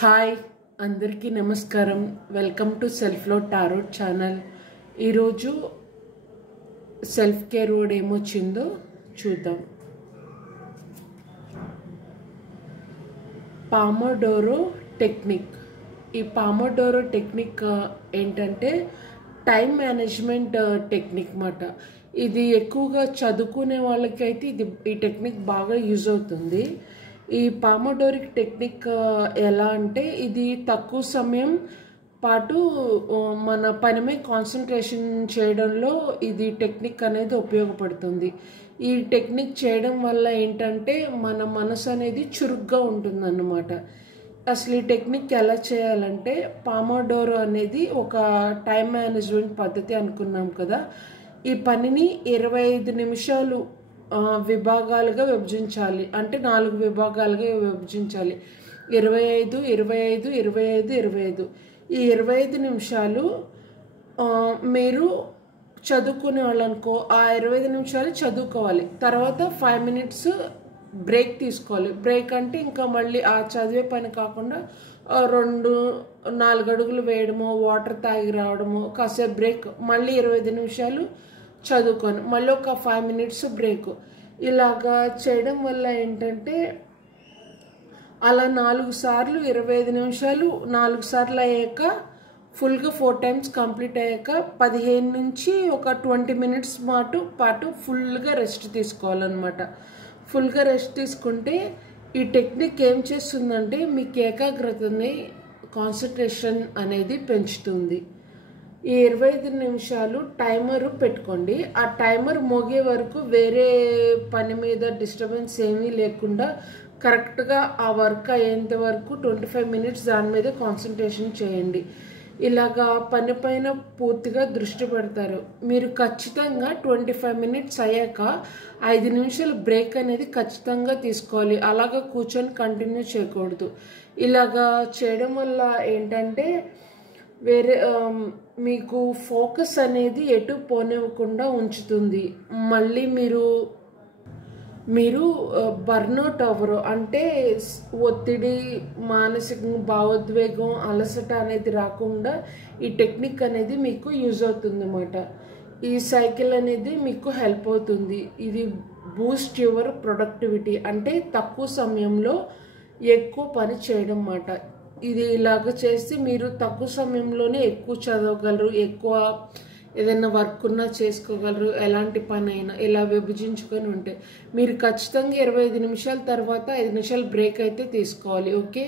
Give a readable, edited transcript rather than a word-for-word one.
Hi అందరికీ నమస్కారం. Welcome to self లో టారోట్ ఛానల్. ఈరోజు సెల్ఫ్ కేర్ వర్డ్ ఏమొచ్చిందో చూద్దాం. పామోడోరో టెక్నిక్. ఈ పామోడోరో టెక్నిక్ ఏంటంటే టైం మేనేజ్మెంట్ టెక్నిక్ మాట. ఇది ఎక్కువగా చదువుకునే వాళ్ళకైతే ఈ టెక్నిక్ బాగా యూజ్ అవుతుంది. ఈ పామోడోరిక్ టెక్నిక్ ఎలా అంటే ఇది తక్కువ సమయం పాటు మన పని మీద కాన్సన్ట్రేషన్ చేయడంలో ఇది టెక్నిక్ అనేది ఉపయోగపడుతుంది. ఈ టెక్నిక్ చేయడం వల్ల ఏంటంటే మన మనసు అనేది చురుగ్గా ఉంటుందన్నమాట. అసలు ఈ టెక్నిక్ ఎలా చేయాలంటే పామోడోరో అనేది ఒక టైం మేనేజ్మెంట్ పద్ధతి అనుకున్నాం కదా. ఈ పనిని 25 నిమిషాలు విభాగాలుగా విభజించాలి. అంటే 4 విభాగాలుగా విభజించాలి. 25, 25, 25, 25. ఈ 25 నిమిషాలు మీరు చదువుకునే వాళ్ళనుకో ఆ 25 నిమిషాలు చదువుకోవాలి. తర్వాత 5 మినిట్స్ బ్రేక్ తీసుకోవాలి. బ్రేక్ అంటే ఇంకా మళ్ళీ ఆ చదివే పని కాకుండా 2-4 అడుగులు వేయడమో, వాటర్ తాగి రావడమో, కాసేపు బ్రేక్, మళ్ళీ 25 నిమిషాలు చదువుకొని మళ్ళీ ఒక 5 మినిట్స్ బ్రేక్. ఇలాగా చేయడం వల్ల ఏంటంటే అలా 4 సార్లు 25 నిమిషాలు 4 సార్లు అయ్యాక ఫుల్గా 4 టైమ్స్ కంప్లీట్ అయ్యాక 15 నుంచి ఒక 20 మినిట్స్ పాటు ఫుల్గా రెస్ట్ తీసుకోవాలన్నమాట. ఫుల్గా రెస్ట్ తీసుకుంటే ఈ టెక్నిక్ ఏం చేస్తుందంటే మీకు ఏకాగ్రతని, కాన్సన్ట్రేషన్ అనేది పెంచుతుంది. ఈ 25 నిమిషాలు టైమర్ పెట్టుకోండి. ఆ టైమర్ మోగే వరకు వేరే పని మీద డిస్టర్బెన్స్ ఏమీ లేకుండా కరెక్ట్గా ఆ వర్క్ అయ్యేంత వరకు 25 మినిట్స్ దాని మీద కాన్సన్ట్రేషన్ చేయండి. ఇలాగా పని పైన పూర్తిగా దృష్టి పెడతారు. మీరు ఖచ్చితంగా 25 మినిట్స్ అయ్యాక 5 నిమిషాలు బ్రేక్ అనేది ఖచ్చితంగా తీసుకోవాలి. అలాగా కూర్చొని కంటిన్యూ చేయకూడదు. ఇలాగా చేయడం వల్ల ఏంటంటే వేరే మీకు ఫోకస్ అనేది ఎటు పోనివ్వకుండా ఉంచుతుంది. మళ్ళీ మీరు బర్న్అవుట్ అవ్వరు. అంటే ఒత్తిడి, మానసిక భావోద్వేగం, అలసట అనేది రాకుండా ఈ టెక్నిక్ అనేది మీకు యూజ్ అవుతుంది అన్నమాట. ఈ సైకిల్ అనేది మీకు హెల్ప్ అవుతుంది. ఇది బూస్ట్ యువర్ ప్రొడక్టివిటీ, అంటే తక్కువ సమయంలో ఎక్కువ పని చేయడం అన్నమాట. ఇది ఇలాగ చేస్తే మీరు తక్కువ సమయంలోనే ఎక్కువ చదవగలరు, ఎక్కువ ఏదైనా వర్క్ ఉన్నా చేసుకోగలరు. ఎలాంటి పని అయినా ఇలా విభజించుకొని ఉంటే మీరు ఖచ్చితంగా 25 నిమిషాల తర్వాత 5 నిమిషాలు బ్రేక్ అయితే తీసుకోవాలి. ఓకే.